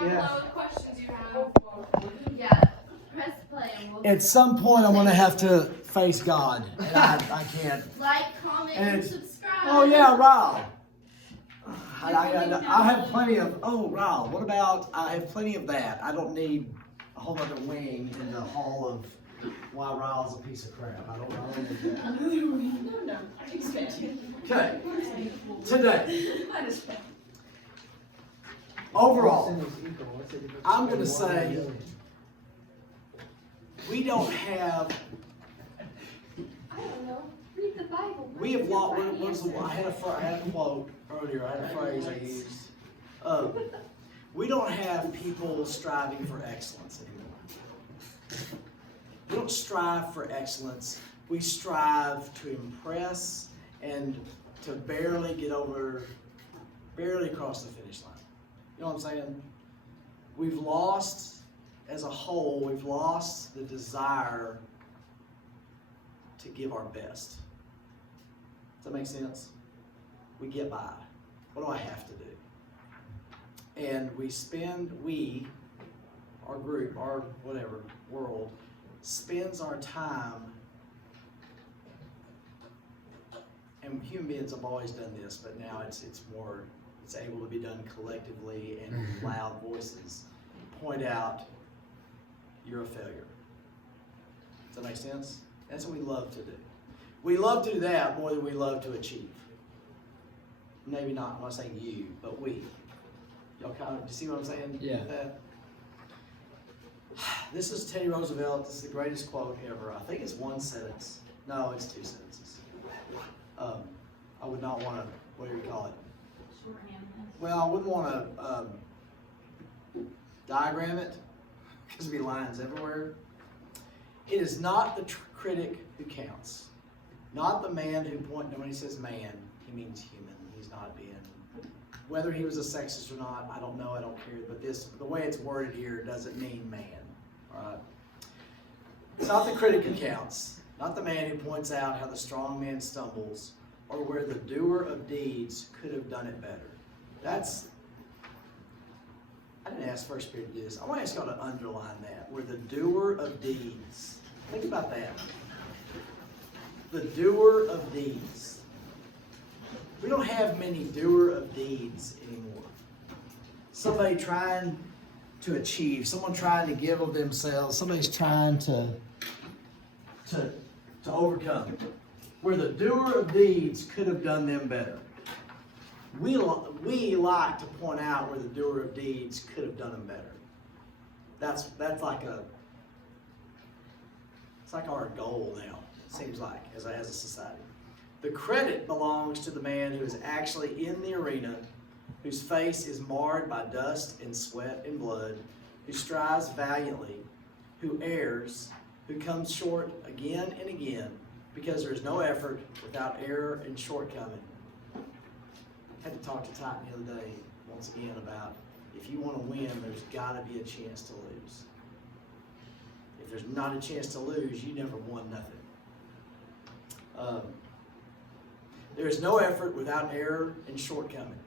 Yeah. Below the questions you have. Yeah. Press play and we'll At some point, I'm going to have to face God. And I can't. like, comment, and subscribe. Oh, yeah, Ryle. I have plenty of, Ryle, what about, I have plenty of that. I don't need a whole other wing in the hall of why Ryle's a piece of crap. I don't need that. No, I expand. Okay, today, overall, I'm going to say we don't have, I don't know. Read the Bible. we have lost, I had a quote earlier, I had a phrase I used. We don't have people striving for excellence anymore. We don't strive for excellence. We strive to impress and to barely cross the finish line. You know what I'm saying? We've lost, as a whole, we've lost the desire to give our best. Does that make sense? We get by. What do I have to do? And our group, our whatever, world, spends our time, and human beings have always done this, but now it's able to be done collectively and with loud voices. Point out, you're a failure. Does that make sense? That's what we love to do. We love to do that more than we love to achieve. Maybe not, I'm not saying you, but we. Y'all kind of, do you see what I'm saying? Yeah. This is Teddy Roosevelt. This is the greatest quote ever. I think it's one sentence. No, it's two sentences. I would not want to, what do you call it? Well, I wouldn't want to diagram it, because there'd be lines everywhere. It is not the critic who counts. Not the man who when he says man, he means human. He's not being, whether he was a sexist or not, I don't know, I don't care. But the way it's worded here doesn't mean man. All right? It's not the critic who counts. Not the man who points out how the strong man stumbles, or where the doer of deeds could have done it better. I didn't ask First Period to do this. I want to ask y'all to underline that. Where the doer of deeds. Think about that. The doer of deeds. We don't have many doer of deeds anymore. Somebody trying to achieve, someone trying to give of themselves, somebody's trying to overcome. Where the doer of deeds could have done them better. We like to point out where the doer of deeds could have done them better. That's like it's like our goal now. It seems like as a society. The credit belongs to the man who is actually in the arena, whose face is marred by dust and sweat and blood, who strives valiantly, who errs, who comes short again and again, because there is no effort without error and shortcoming. I had to talk to Titan the other day, once again, about if you want to win, there's got to be a chance to lose. If there's not a chance to lose, you never won nothing. There is no effort without error and shortcoming.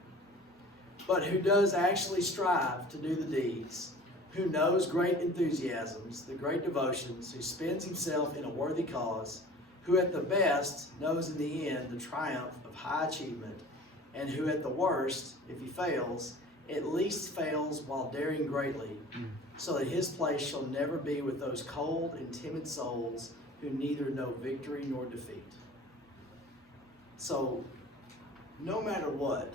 But who does actually strive to do the deeds, who knows great enthusiasms, the great devotions, who spends himself in a worthy cause, who at the best knows in the end the triumph of high achievement, and who at the worst, if he fails, at least fails while daring greatly, so that his place shall never be with those cold and timid souls who neither know victory nor defeat. So, no matter what,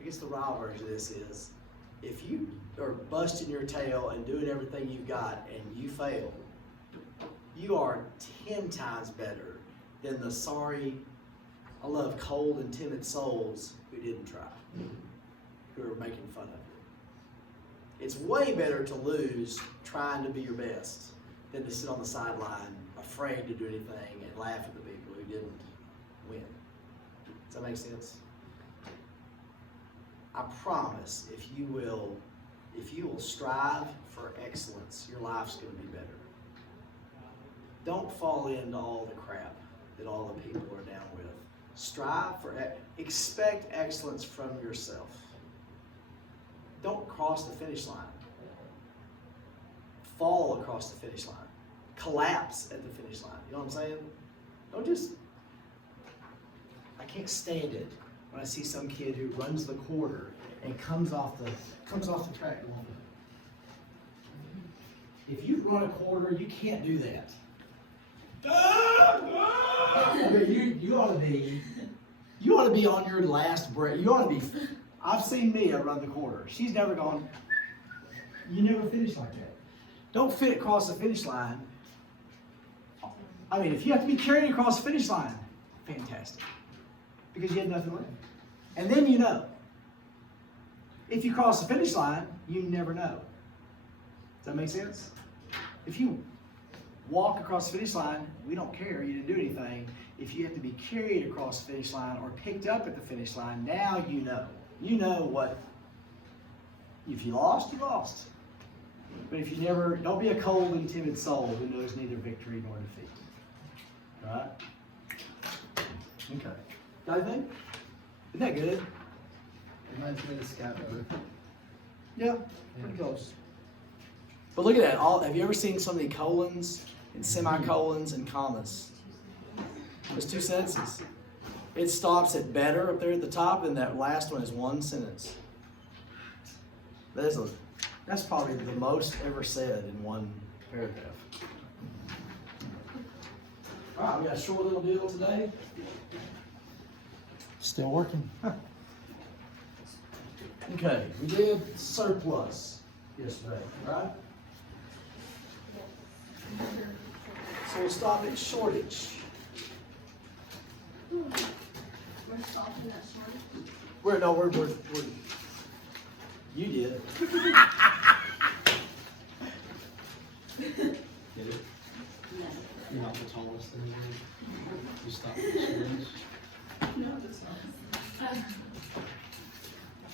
I guess the raw version of this is, if you are busting your tail and doing everything you've got and you fail, you are 10 times better than the sorry, I love cold and timid souls who didn't try, who are making fun of you. It's way better to lose trying to be your best than to sit on the sideline afraid to do anything and laugh at the people who didn't win. Does that make sense? I promise if you will strive for excellence, your life's going to be better. Don't fall into all the crap that all the people are down with. Strive for, expect excellence from yourself. Don't cross the finish line. fall across the finish line, collapse at the finish line. You know what I'm saying? Don't just. I can't stand it when I see some kid who runs the quarter and comes off the track. If you run a quarter, you can't do that. You ought to be on your last breath. You ought to be. I've seen Mia run the quarter. She's never gone. You never finish like that. Don't fit across the finish line. I mean, if you have to be carried across the finish line, fantastic, because you have nothing left. And then you know. If you cross the finish line, you never know. Does that make sense? If you walk across the finish line, we don't care, you didn't do anything. If you have to be carried across the finish line or picked up at the finish line, now you know. You know what, if you lost, you lost. But if you never, don't be a cold and timid soul who knows neither victory nor defeat. Right? Okay. Got anything? Isn't that good? Reminds me of the scout road. Yeah, pretty close. But look at that. Have you ever seen so many colons and semicolons and commas? There's 2 sentences. It stops at better up there at the top, and that last one is 1 sentence. That's probably the most ever said in 1 paragraph. All right, we got a short little deal today. Still working. Okay, we did surplus yesterday, right? So we'll stop at shortage. We're stopping that shortage. We're you did. Get it? No. You're not the tallest in the room. You stop at the shortage. No, that's not.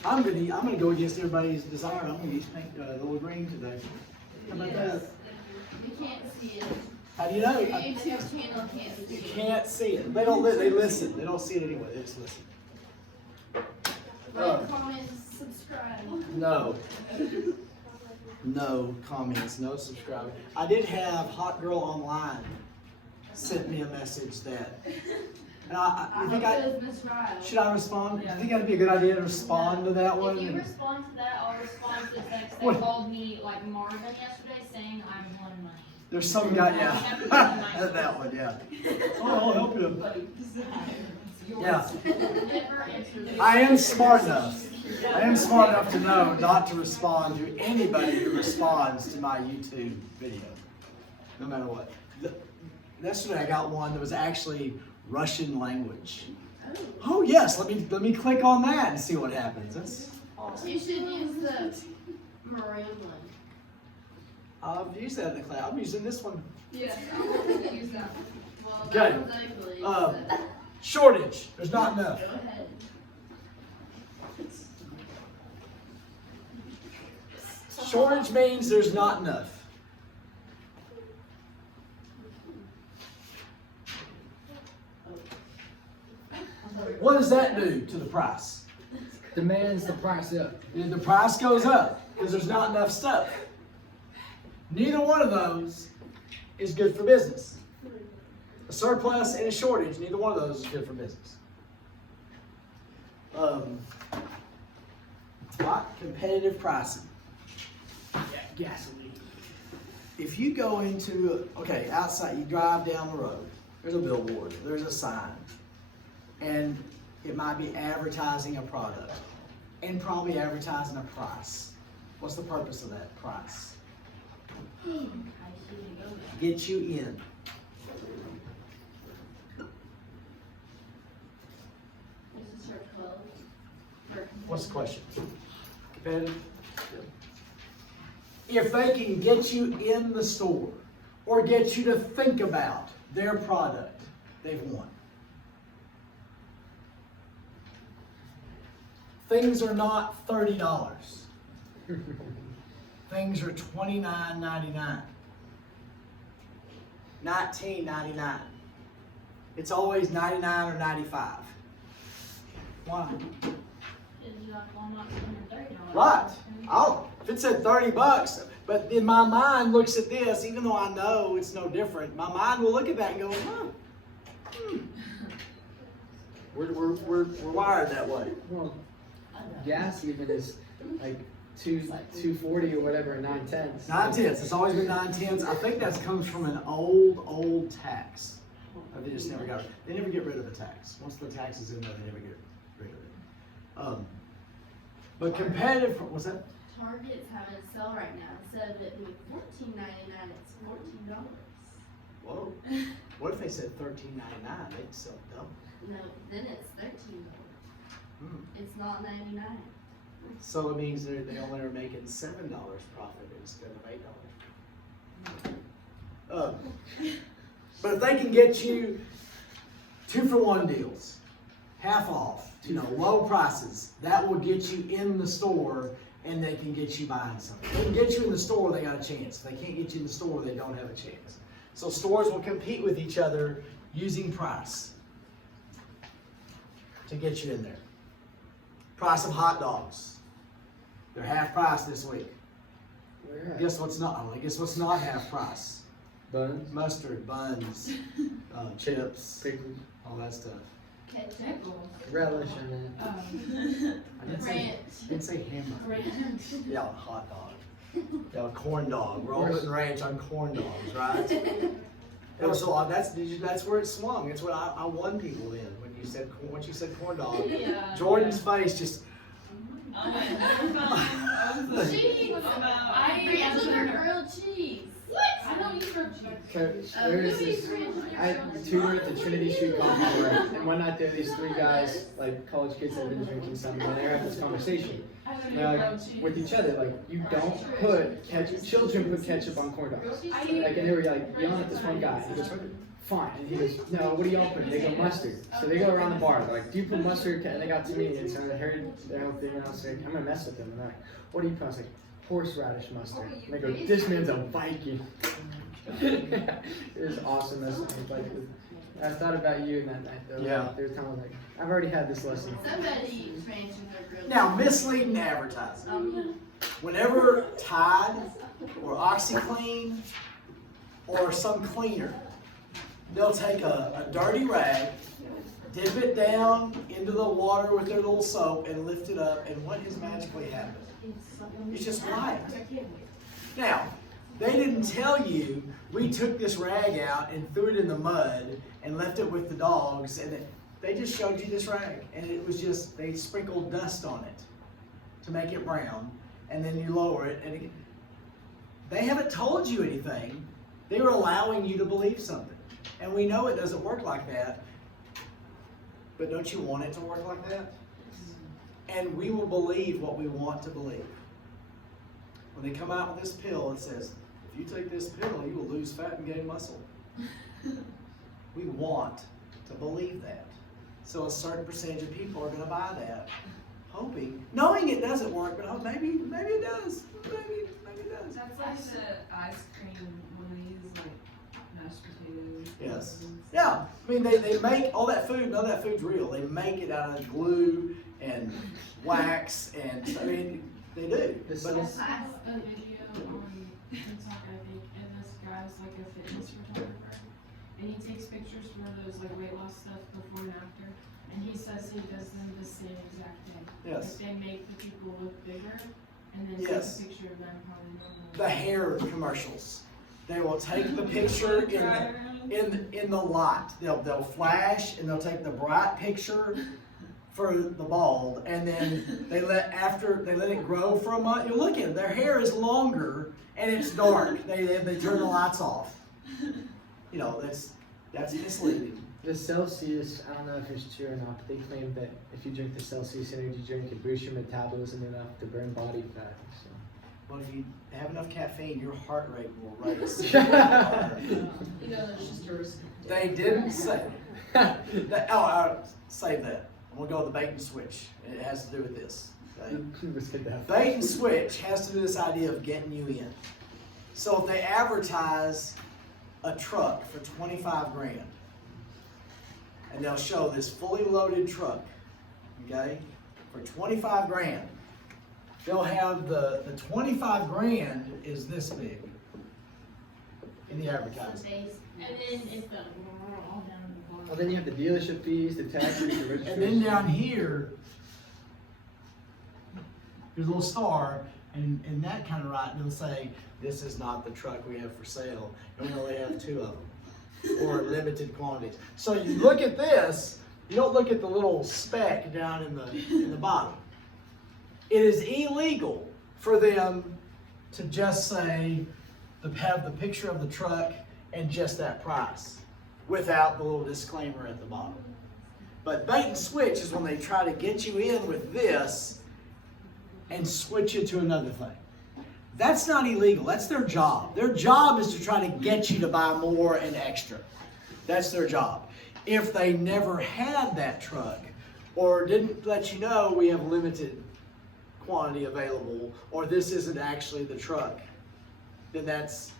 I'm gonna go against everybody's desire. I'm gonna use little green today. How about that? You can't see it. How do you know? Your YouTube channel can't see You it. can't see it. They don't. They listen. They don't see it anyway. They just listen. Like, comment, subscribe. No. No comments. No subscribing. I did have Hot Girl Online sent me a message that. And I think should I respond? I think that'd be a good idea to respond to that one. If you respond to that, I'll respond to the text. They What? called me like Marvin yesterday saying I'm wanting money. There's some guy, yeah. That one, yeah. Oh, I'll help you. Yeah. Never answered. I am smart enough. I am smart enough to know not to respond to anybody who responds to my YouTube video, no matter what. Yesterday I got one that was actually Russian language. Oh yes, let me click on that and see what happens. That's awesome. You should use the maroon one. I've used that in the class. I'm using this one. Yes, I want to use that. Well, Okay. that one's ugly. Shortage. There's not enough. Go ahead. Shortage means there's not enough. What does that do to the price? Demands the price up. The price goes up because there's not enough stuff. Neither one of those is good for business. A surplus and a shortage, neither one of those is good for business. Competitive pricing. Yeah, gasoline. If you go into, outside, you drive down the road, there's a billboard, there's a sign, and it might be advertising a product and probably advertising a price. What's the purpose of that price? Get you in. This is her clothes. What's the question? Competitive? If they can get you in the store or get you to think about their product, they've won. Things are not $30. Things are $29.99. $19.99. It's always 99 or 95. Why? Is like, well, I'm not spending $30. Right. If it said $30, But then my mind looks at this, even though I know it's no different, my mind will look at that and go, We're wired that way. Well, gas even is like 240 or whatever, 9/10. 9/10. It's always been 9/10. I think that comes from an old tax. They just never got. They never get rid of the tax. Once the tax is in there, they never get rid of it. But competitive. What's that? Target's having a sale right now. Instead of it being $14.99, it's $14. Whoa. What if they said $13.99? They'd sell double. No, then it's $13. Hmm. It's not $99. So it means they only are making $7 profit instead of $8. But if they can get you 2-for-1 deals, half off, low prices, that will get you in the store, and they can get you buying something. If they can get you in the store, they got a chance. If they can't get you in the store, they don't have a chance. So stores will compete with each other using price to get you in there. Price of hot dogs. They're half price this week. Guess what's not? Guess what's not half price? Buns, Mustard, buns, chips, pickles, all that stuff. Ketchup. relish in it. I didn't say hamburger. Yeah, hot dog. Yeah, corn dog. We're all putting ranch on corn dogs, right? So that's where it swung. It's what I won people then once you said corn dog. Yeah. Jordan's face just. Cheese. I answered grilled cheese. What? I don't eat grilled cheese. Coach, there is this, I tutor at the Trinity Street Coffee Bar, and one night there were these 3 guys, like college kids that have been drinking something, and they're having this conversation. They're like, with each other, like, you don't put ketchup, children put ketchup on corn dogs. Like, and they were like yelling at this one guy. He goes, fine. And he goes, no, what do y'all put? They go, mustard. So they go around the bar. They're like, do you put mustard? And they got to me, and so I heard their whole thing, and I was like, I'm gonna mess with them. And they're like, what do you put? I was like, horseradish mustard. And they go, this man's a Viking. It was awesome. I thought about you in that night, though. Yeah. There was times like, I've already had this lesson. Somebody eats ranch in their grilled cheese. Now, misleading advertising. Whenever Tide or OxyClean or some cleaner, they'll take a dirty rag, dip it down into the water with their little soap, and lift it up, and what has magically happened? It's just white. Now, they didn't tell you we took this rag out and threw it in the mud and left it with the dogs, and they just showed you this rag, and it was just, they sprinkled dust on it to make it brown, and then you lower it, and they haven't told you anything. They were allowing you to believe something, and we know it doesn't work like that, but don't you want it to work like that? And we will believe what we want to believe. When they come out with this pill, it says, if you take this pill, you will lose fat and gain muscle. We want to believe that. So a certain percentage of people are going to buy that, knowing it doesn't work, but maybe it does. Maybe it does. That's like the ice cream when they use like mashed potatoes. Yes. Yeah. I mean, they make all that food. None of that food's real. They make it out of glue and wax, and I mean, they do. This But is- I saw a video on TikTok, I think, and this guy's like a fitness photographer, and he takes pictures for those like weight loss stuff before and after, and he says he does them the same exact thing. Yes. Like they make the people look bigger, and then Yes. take a picture of them probably normal. the hair commercials. They will take the picture in the lot. They'll flash, and they'll take the bright picture for the bald, and then they let it grow for a month. You look at it, their hair is longer and it's dark. They turn the lights off. You know, that's misleading. The Celsius, I don't know if it's true or not, but they claim that if you drink the Celsius energy drink, it boosts your metabolism enough to burn body fat. So. Well, if you have enough caffeine, your heart rate will raise. You know, there's just a risk. They didn't say. Save that. I'm gonna go with the bait and switch. It has to do with this. Okay? Let's get that. Bait and switch has to do with this idea of getting you in. So if they advertise a truck for 25 grand, and they'll show this fully loaded truck, okay, for 25 grand, they'll have the 25 grand is this big in the advertising. And then it's the all down the bottom. Well, then you have the dealership fees, the taxes, the registration. And then down here, there's a little star, and that kind of right, and it'll say, this is not the truck we have for sale, and we only have 2 of them, or limited quantities. So you look at this, you don't look at the little speck down in the bottom. It is illegal for them to just say, have the picture of the truck and just that price, without the little disclaimer at the bottom. But bait and switch is when they try to get you in with this and switch you to another thing. That's not illegal. That's their job. Their job is to try to get you to buy more and extra. That's their job. If they never had that truck or didn't let you know we have limited quantity available or this isn't actually the truck, then that's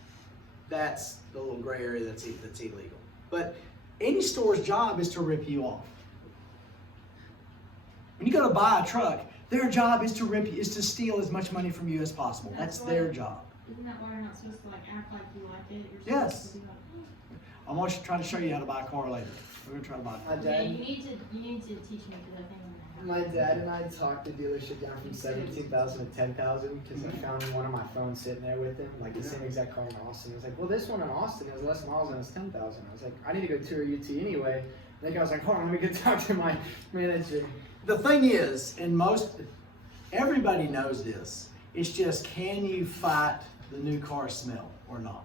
the little gray area that's illegal. But any store's job is to rip you off. When you go to buy a truck, their job is to steal as much money from you as possible. That's their job. Isn't that why you're not supposed to like act like you like it? You're Yes. supposed to be like, I'm going to try to show you how to buy a car later. We're going to try to buy a car. My Yeah, dad, you need to teach me because I think I'm my dad and I talked the dealership down from 17,000 to 10,000 because I found one on my phone sitting there with him, like the same exact car in Austin. He was like, well, this one in Austin has less miles and it's 10,000. I was like, I need to go tour UT anyway. And the guy was like, hold on, let me go talk to my manager. The thing is, everybody knows this. It's just, can you fight the new car smell or not?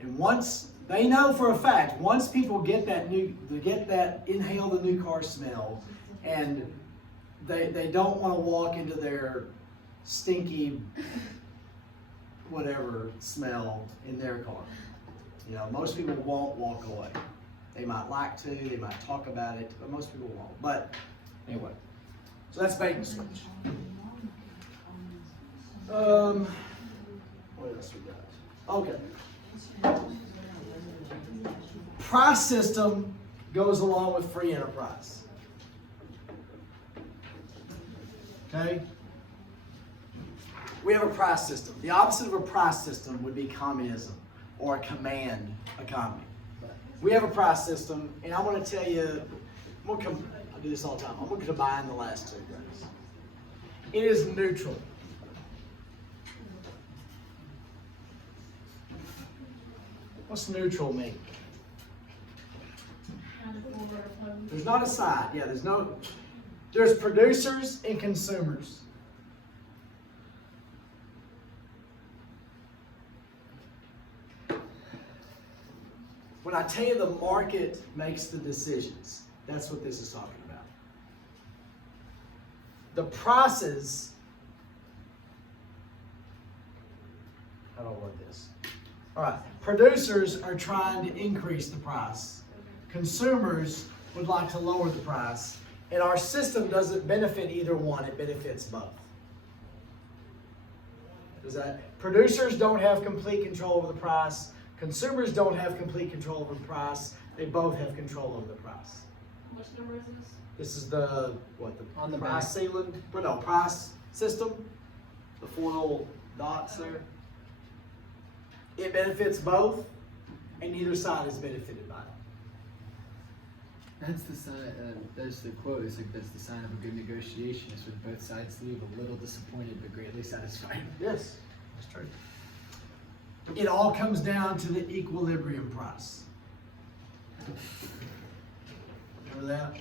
And once they know for a fact, once people get that inhale the new car smell, and they don't want to walk into their stinky whatever smell in their car. You know, most people won't walk away. They might like to, they might talk about it, but most people won't. But anyway, so that's bait and switch. What else we got? Okay. Price system goes along with free enterprise. Okay? We have a price system. The opposite of a price system would be communism or a command economy. We have a price system, and I want to tell you, I do this all the time. I'm going to combine the last 2 things. It is neutral. What's neutral mean? There's not a side. Yeah, there's producers and consumers. When I tell you the market makes the decisions, that's what this is talking about. The prices, how do I word this? All right, producers are trying to increase the price. Consumers would like to lower the price. And our system doesn't benefit either one, it benefits both. Producers don't have complete control over the price. Consumers don't have complete control over the price. They both have control over the price. which number is this? This is the On the price back. ceiling, price system. The 4 little dots there. It benefits both, and neither side is benefited by it. That's the sign. There's the quote. It's like that's the sign of a good negotiation. Is when both sides leave a little disappointed but greatly satisfied. Yes, that's true. It all comes down to the equilibrium price. Remember that?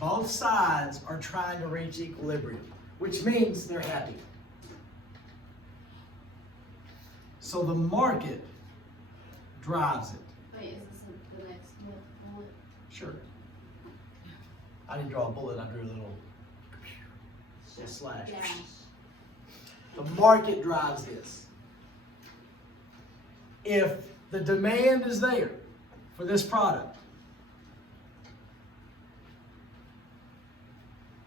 Both sides are trying to reach equilibrium, which means they're happy. So the market drives it. Wait, is this the next bullet? Sure. I didn't draw a bullet, I drew a little slash. Dash. The market drives this. If the demand is there for this product,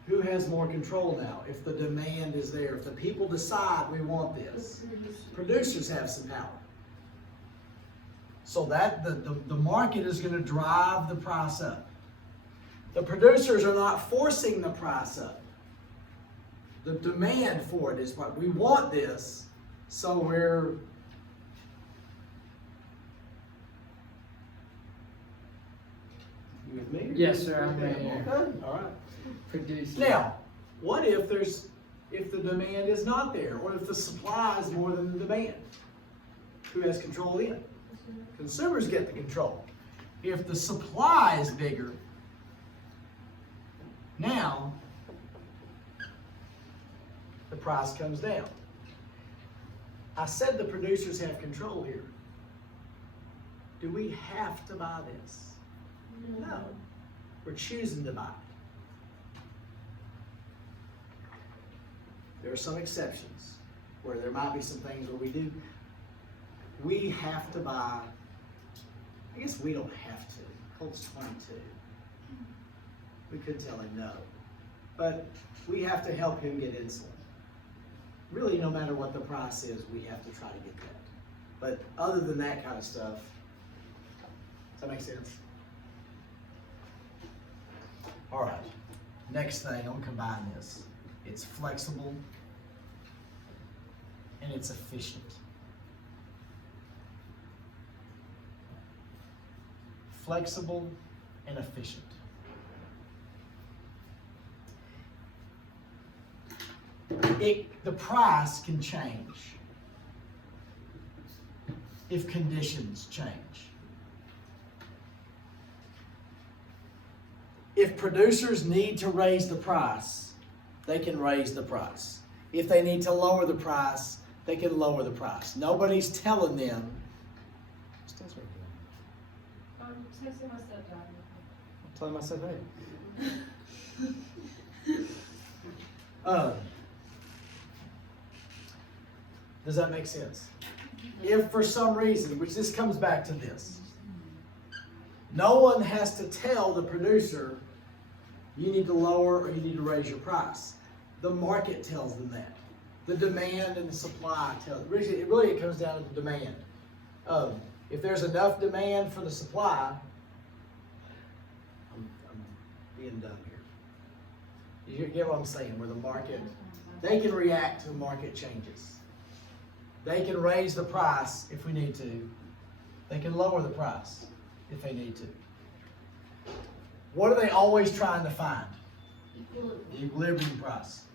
who has more control now? If the demand is there, if the people decide we want this, producers have some power. So that the market is going to drive the price up. The producers are not forcing the price up. The demand for it is what we want this, so we're. You with me? Yes, sir, I'm right here. Okay, all right. Produce. Now, what if the demand is not there, or if the supply is more than the demand? Who has control then? Consumers get the control. If the supply is bigger, now the price comes down. I said the producers have control here. Do we have to buy this? No. We're choosing to buy it. There are some exceptions where there might be some things where we do. We have to buy. I guess we don't have to. Colt's 22. We could tell him no. But we have to help him get insulin. Really, no matter what the price is, we have to try to get that. But other than that kind of stuff, does that make sense? All right. Next thing, I'm gonna combine this. It's flexible and it's efficient. Flexible and efficient. The price can change if conditions change. If producers need to raise the price, they can raise the price. If they need to lower the price, they can lower the price. Nobody's telling them. Say my stepdad. I'm telling myself, hey. Does that make sense? If for some reason, which this comes back to this, no one has to tell the producer, you need to lower or you need to raise your price. The market tells them that. The demand and the supply tell them. Really, it comes down to the demand. If there's enough demand for the supply, I'm being dumb here. You get what I'm saying? Where the market, they can react to market changes. They can raise the price if we need to. They can lower the price if they need to. What are they always trying to find? The equilibrium price.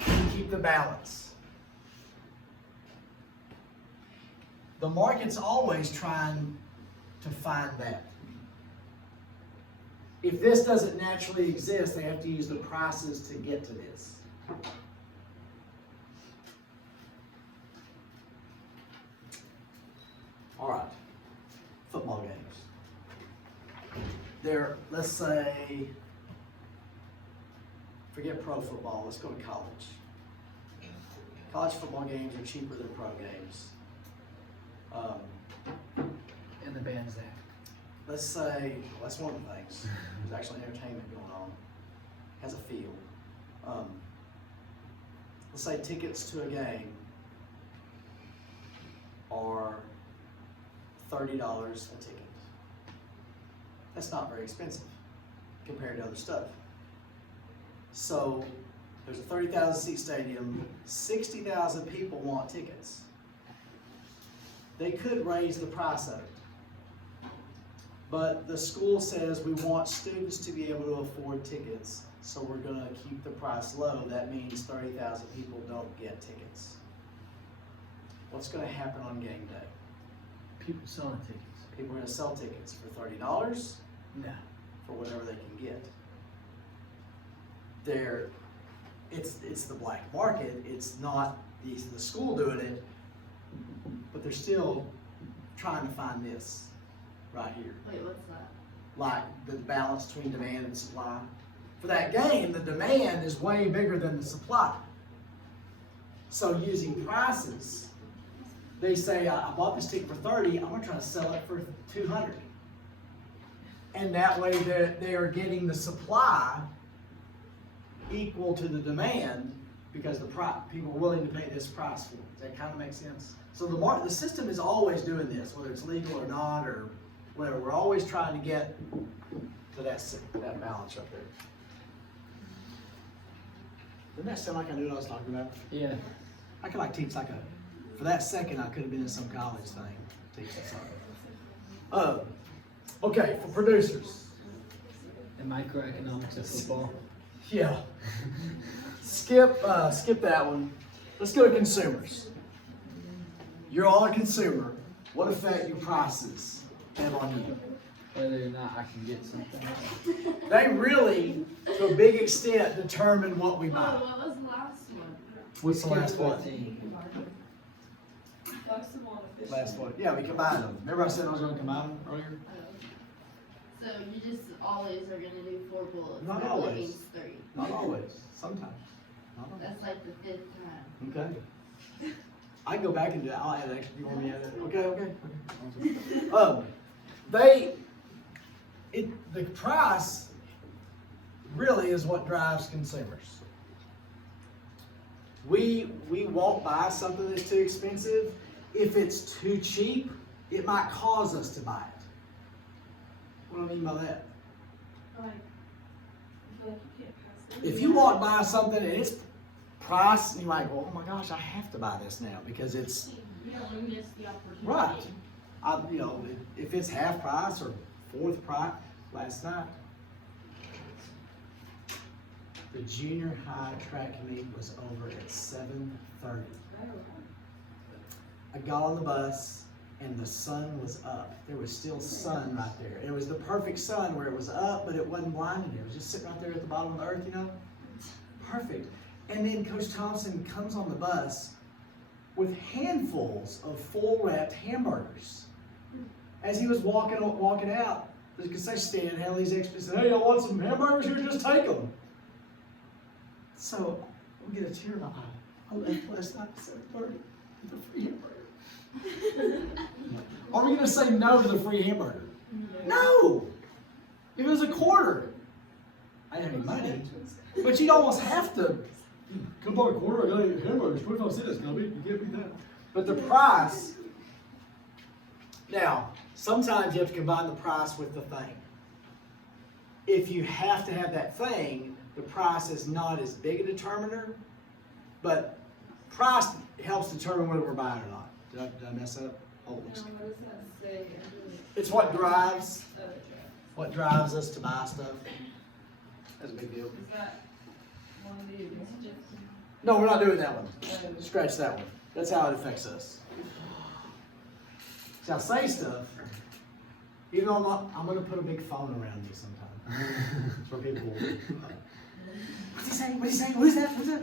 Keep the balance. The market's always trying to find that. If this doesn't naturally exist, they have to use the prices to get to this. All right, football games. Let's say, forget pro football, let's go to college. College football games are cheaper than pro games. And the band's there. Let's say, that's one of the things. There's actually entertainment going on. Has a feel. Let's say tickets to a game are $30 a ticket. That's not very expensive compared to other stuff. So there's a 30,000 seat stadium, 60,000 people want tickets. They could raise the price of it. But the school says we want students to be able to afford tickets, so we're gonna keep the price low. That means 30,000 people don't get tickets. What's gonna happen on game day? People selling tickets. People are gonna sell tickets for $30 No. for whatever they can get. It's the black market. It's not the school doing it, but they're still trying to find this right here. Wait, what's that? Like the balance between demand and supply. For that game, the demand is way bigger than the supply. So using prices, they say, I bought this ticket for 30, I'm gonna try to sell it for 200. And that way they are getting the supply equal to the demand because people are willing to pay this price for it. Does that kind of make sense? So the system is always doing this, whether it's legal or not or whatever. We're always trying to get to that balance up there. Didn't that sound like I knew what I was talking about? Yeah. I could like teach like for that second I could have been in some college thing teaching something. Okay, for producers. The microeconomics of football. Yeah. Skip that one. Let's go to consumers. You're all a consumer. What effect do prices have on you? Whether or not I can get something. They really, to a big extent, determine what we buy. What was the last one? What's the last one? 15. Flexible and efficient. Last one. Yeah, we combine them. Remember I said I was going to combine them earlier? So you just always are gonna do 4 bullets. Not that always. means 3. Not always. Sometimes. Not always. That's like the 5th time. Okay. I can go back and do that. I'll add extra. You want me to add it? Okay. The price really is what drives consumers. We won't buy something that's too expensive. If it's too cheap, it might cause us to buy it. What do I mean by that? Like, I feel like you can't pass it. If you walk by something and it's priced, and you're like, well, oh my gosh, I have to buy this now because it's You don't wanna miss the opportunity. right. If it's half price or 4th price, last night, the junior high track meet was over at 7:30. I got on the bus and the sun was up. There was still sun right there. It was the perfect sun where it was up, but it wasn't blinding. It was just sitting right there at the bottom of the earth, Perfect. And then Coach Thompson comes on the bus with handfuls of full wrapped hamburgers. As he was walking out, the concession stand had all these extras. Said, hey, y'all want some hamburgers here? Just take them. So we get a tear in my eye. I left last night at 7:30 with a free hamburger. Are we going to say no to the free hamburger? No! It was a quarter. I didn't have any money. But you'd almost have to. Come buy a quarter, I got to eat hamburgers. 25 cents, Gubby. You can't beat that. But the price. Now, sometimes you have to combine the price with the thing. If you have to have that thing, the price is not as big a determiner, but price helps determine whether we're buying or not. Did I mess up? Oh, What does that say? it's what drives us to buy stuff. That's a big deal. Is that one of the advantages? No, we're not doing that one. Scratch that one. That's how it affects us. See, I say stuff, even though I'm going to put a big phone around me sometime. For people. What's he saying? What's he saying? What is that? What's that?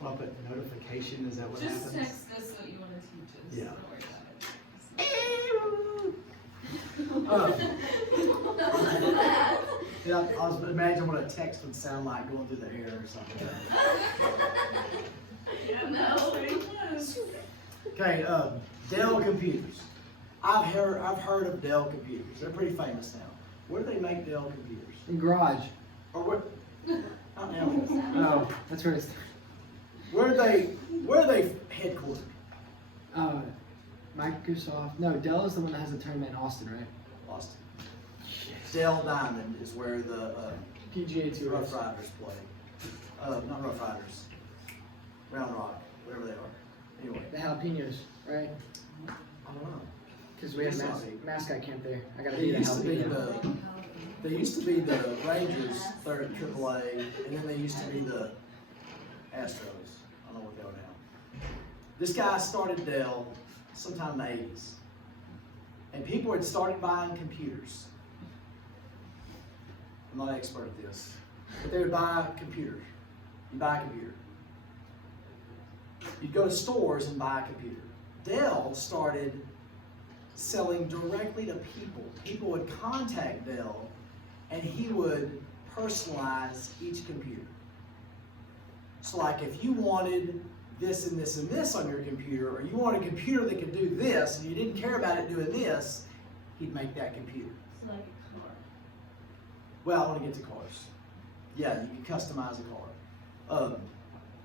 Well, I put notification. Is that what Just happens? text us what you want to teach us. Yeah. Don't worry about it. Yeah, I was imagining what a text would sound like going through the air or something. Okay, Dell computers. I've heard of Dell computers. They're pretty famous now. Where do they make Dell computers? In garage. Or what? Not now. Oh, that's where it's. Where are they headquartered? Microsoft. No, Dell is the one that has a tournament in Austin, right? Austin. Dell Diamond is where the PGA Tour. Rough Riders play. Not Rough Riders. Round Rock, whatever they are. Anyway, The jalapenos, right? I don't know. Because we had Used to mascot camp there. I gotta They be the used to be jalapeno. they used to be the Rangers, third AAA, and then they used to be the Astros. I don't know what they are now. This guy started Dell sometime in the 80s. And people had started buying computers. I'm not an expert at this. But they would buy computers. You buy a computer. You'd go to stores and buy a computer. Dell started selling directly to people. People would contact Dell and he would personalize each computer. So like if you wanted this and this and this on your computer, or you want a computer that could do this and you didn't care about it doing this, he'd make that computer. It's like a car. Well, I want to get to cars. Yeah, you can customize a car.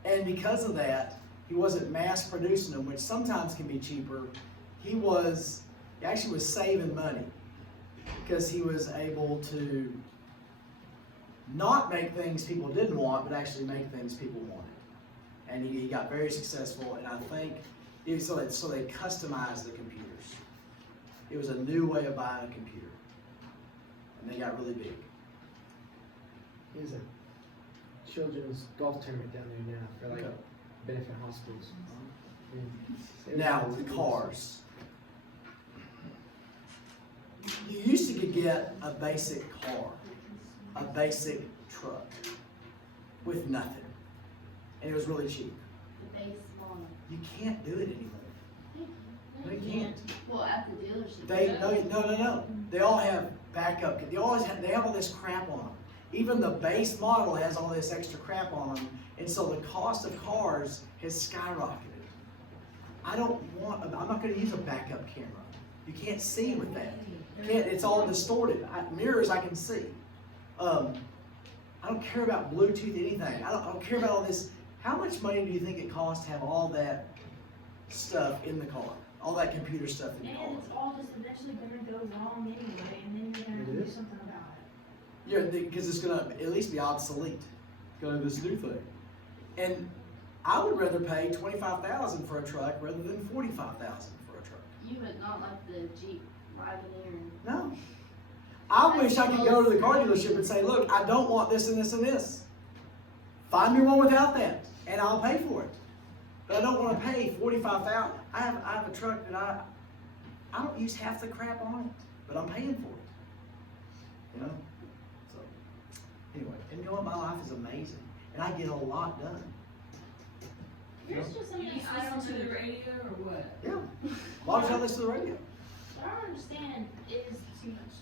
And because of that, he wasn't mass producing them, which sometimes can be cheaper. He actually was saving money because he was able to not make things people didn't want, but actually make things people wanted. And he got very successful, and I think so they customized the computers. It was a new way of buying a computer, and they got really big. There's a children's golf tournament down there now for like benefit hospitals. Now, the cars. You used to could get a basic car, a basic truck, with nothing. And it was really cheap. The base model. You can't do it anymore. No, They can't. Well, at the dealership. No. They all have backup. They have all this crap on them. Even the base model has all this extra crap on them. And so the cost of cars has skyrocketed. I'm not going to use a backup camera. You can't see with that. It's all distorted. Mirrors I can see. I don't care about Bluetooth anything. I don't care about all this. How much money do you think it costs to have all that stuff in the car? All that computer stuff in the car? And it's all just eventually gonna go wrong anyway, and then you're gonna have to do something about it. Yeah, because it's gonna at least be obsolete. It's gonna be this new thing. And I would rather pay $25,000 for a truck rather than $45,000 for a truck. You would not like the Jeep Wagoneer. No. I wish I could go to the car dealership and say, look, I don't want this and this and this. Find me one without that, and I'll pay for it. But I don't want to pay $45,000. I have a truck that I don't use half the crap on it, but I'm paying for it. You know? So anyway, and you know what? My life is amazing, and I get a lot done. Here's just You something just I don't listen to the understand. radio or what? Yeah. Why would I listen to the radio? What I don't understand is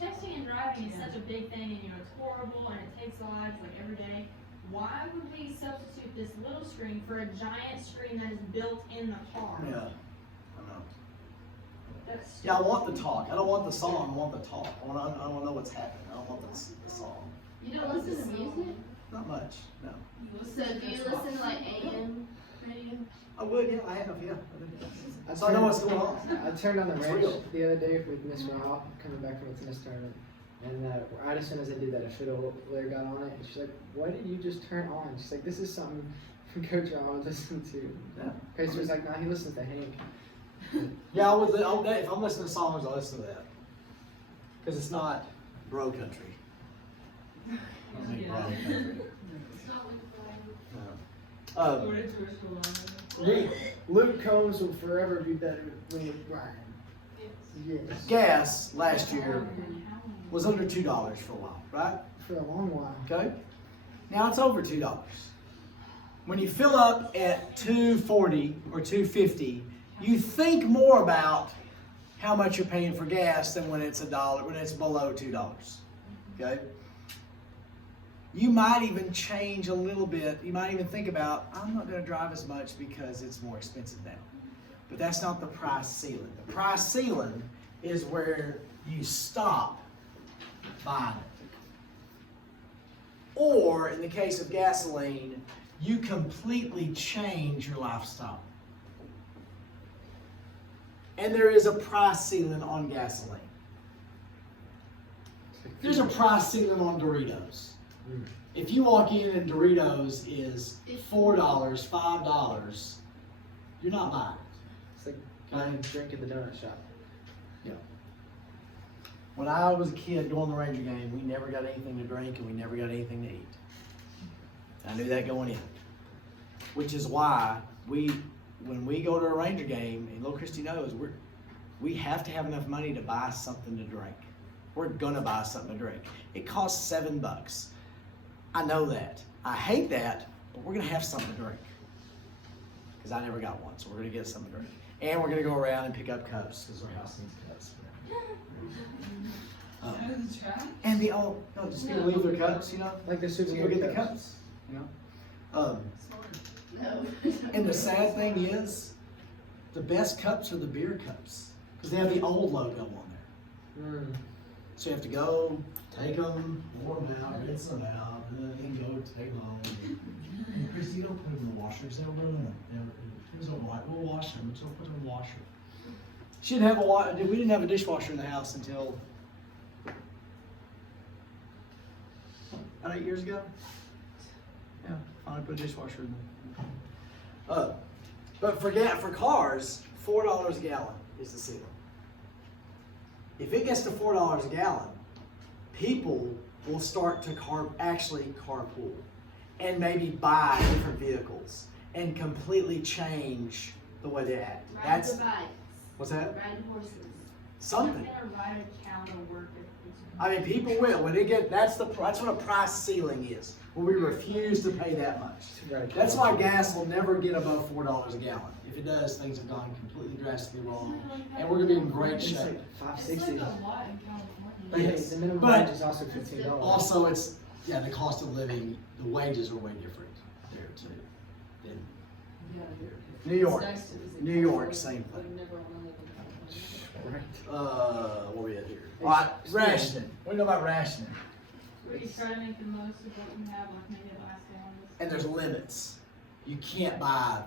texting and driving is such a big thing, and it's horrible, and it takes lives like every day. Why would we substitute this little screen for a giant screen that is built in the car? Yeah. I know. That's Yeah, I want the talk. I don't want the song. I want the talk. I want to know what's happening. I don't want the song. You don't listen to music? Not much. No. So do you listen to like AM radio? I would. Yeah, I have. Yeah. I So I know what's going on. I turned on the It's ranch real. the other day with Miss Rao coming back from a tennis tournament. And right as soon as I did that, a fiddle player got on it, and she's like, "What did you just turn on?" She's like, "This is something from Coach I want to listen to." Yeah. Pace was like, "Nah, he listens to Hank." Yeah, I would. If I'm listening to songs, I'll listen to that. Because it's not bro country. I mean, bro country. No. According to a salon. Luke Combs will forever be better with Brian. Yes. Gas last year was under $2 for a while, right? For a long while. Okay. Now it's over $2. When you fill up at $2.40 or $2.50, you think more about how much you're paying for gas than when it's $1, when it's below $2. Okay. You might even change a little bit. You might even think about, I'm not going to drive as much because it's more expensive now. But that's not the price ceiling. The price ceiling is where you stop buying it. Or, in the case of gasoline, you completely change your lifestyle. And there is a price ceiling on gasoline. There's a price ceiling on Doritos. If you walk in and Doritos is $4, $5, you're not buying it. It's like buying a drink at the donut shop. Yeah. When I was a kid going to the Ranger game, we never got anything to drink and we never got anything to eat. I knew that going in. Which is why when we go to a Ranger game, and little Christy knows, we have to have enough money to buy something to drink. We're gonna buy something to drink. It costs $7. I know that. I hate that, but we're gonna have something to drink. Because I never got one, so we're gonna get something to drink. And we're gonna go around and pick up cups, because our house needs cups. And just people leave their cups, you know? Like the So souvenir go get the cups. cups, you know? No. And the sad thing is, the best cups are the beer cups. Because they have the old logo on there. So you have to go, take them, pour them out, rinse them out, and then go take them home. And Chris, you don't put them in the washers. They'll ruin them. We'll wash them. So put them in the washer. She didn't have we didn't have a dishwasher in the house until about 8 years ago. Yeah, finally put a dishwasher in there. But for cars, $4 a gallon is the ceiling. If it gets to $4 a gallon, people will start to actually carpool and maybe buy different vehicles and completely change the way they act. Ride the bikes, What's that? ride horses. Something. I'm gonna ride a cow to work if it's. I mean, people will when they get. That's what a price ceiling is. Where we refuse to pay that much. Right. That's why gas will never get above $4 a gallon. If it does, things have gone completely drastically wrong, and we're gonna be in great It's shape. like It's like $5.60. a lot in California. But hey, Yes. the minimum But- wage is also $15. Also, it's the cost of living. The wages are way different there too. Than Yeah. New York. It's nice to visit New York, California, same but thing. never wanna live in California. Right. Where we at here? All right, rationing. What do you know about rationing? Where you try to make the most of what you have, like maybe it lasts down. And there's limits. You can't buy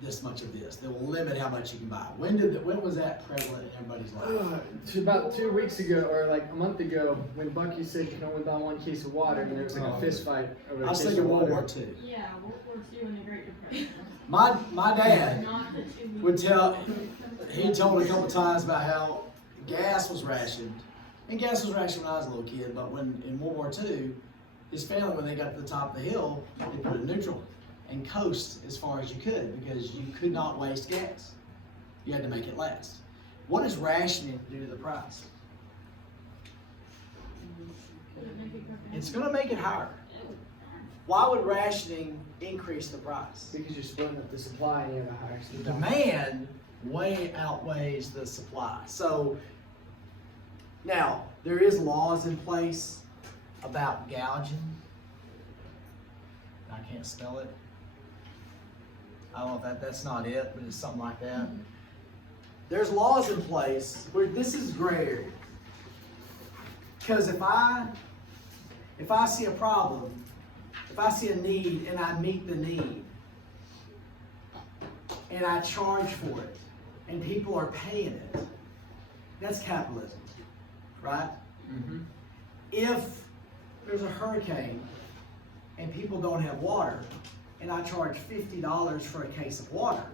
this much of this. They will limit how much you can buy. When was that prevalent in everybody's life? About 2 weeks ago, or like a month ago, when Bucky said you can only buy 1 case of water, and there was like a fist fight over I a was case thinking of World water. War II. Yeah, World War II and the Great Depression. My dad Not the two. would tell. He told a couple times about how gas was rationed, and gas was rationed when I was a little kid. But when in World War II, his family, when they got to the top of the hill, they put it neutral and coast as far as you could because you could not waste gas. You had to make it last. What does rationing do to the price? Does it make it go down? It's going to make it higher. Why would rationing increase the price? Because you're splitting up the supply and you have a higher The supply. demand way outweighs the supply. So now there is laws in place about gouging. I can't spell it. I don't know if that's not it, but it's something like that. There's laws in place where this is gray area. Because if I see a problem, if I see a need and I meet the need, and I charge for it, and people are paying it, that's capitalism, right? Mm-hmm. If there's a hurricane and people don't have water, and I charge $50 for a case of water,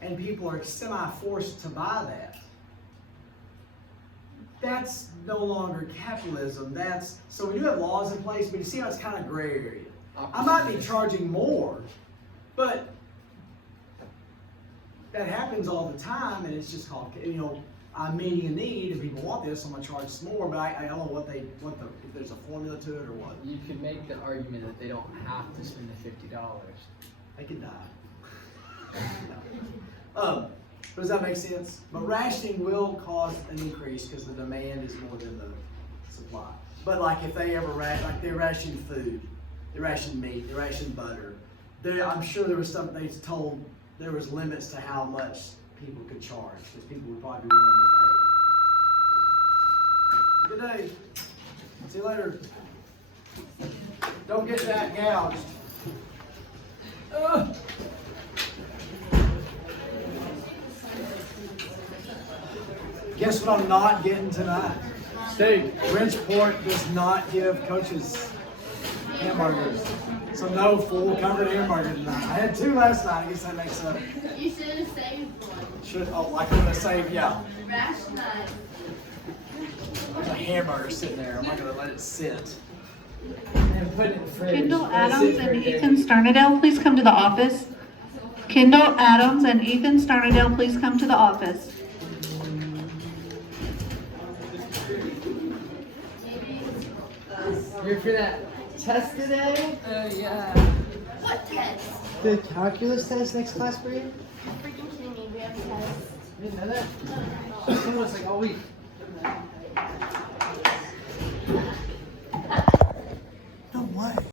and people are semi-forced to buy that, that's no longer capitalism. So we do have laws in place, but you see how it's kind of gray area. I might be charging more, but that happens all the time, and it's just called, I'm meeting a need, and people want this, so I'm gonna charge some more, but I don't know if there's a formula to it or what. You could make the argument that they don't have to spend the $50. They could die. Does that make sense? But rationing will cause an increase because the demand is more than the supply. But like if they ever they ration food, they ration meat, they ration butter. I'm sure there was something they told there was limits to how much people could charge because people would probably be willing to pay. Good day. See you later. Don't get that gouged. Guess what I'm not getting tonight? Steak. Bridgeport does not give coaches hamburgers. So no full covered hamburger tonight. I had 2 last night. I guess that makes up. You should have saved one. Like I'm gonna say, yeah. Rationalize. There's a hamburger sitting there. I'm not gonna let it sit. And put it in the fridge. Kendall Let it Adams sit for and a day. Ethan Starnadell, please come to the office. Kendall Adams and Ethan Starnadell, please come to the office. You're for that test today? Yeah. What test? The calculus test next class period? Freaking kidding me, we have a test. I didn't know that. It's like all week.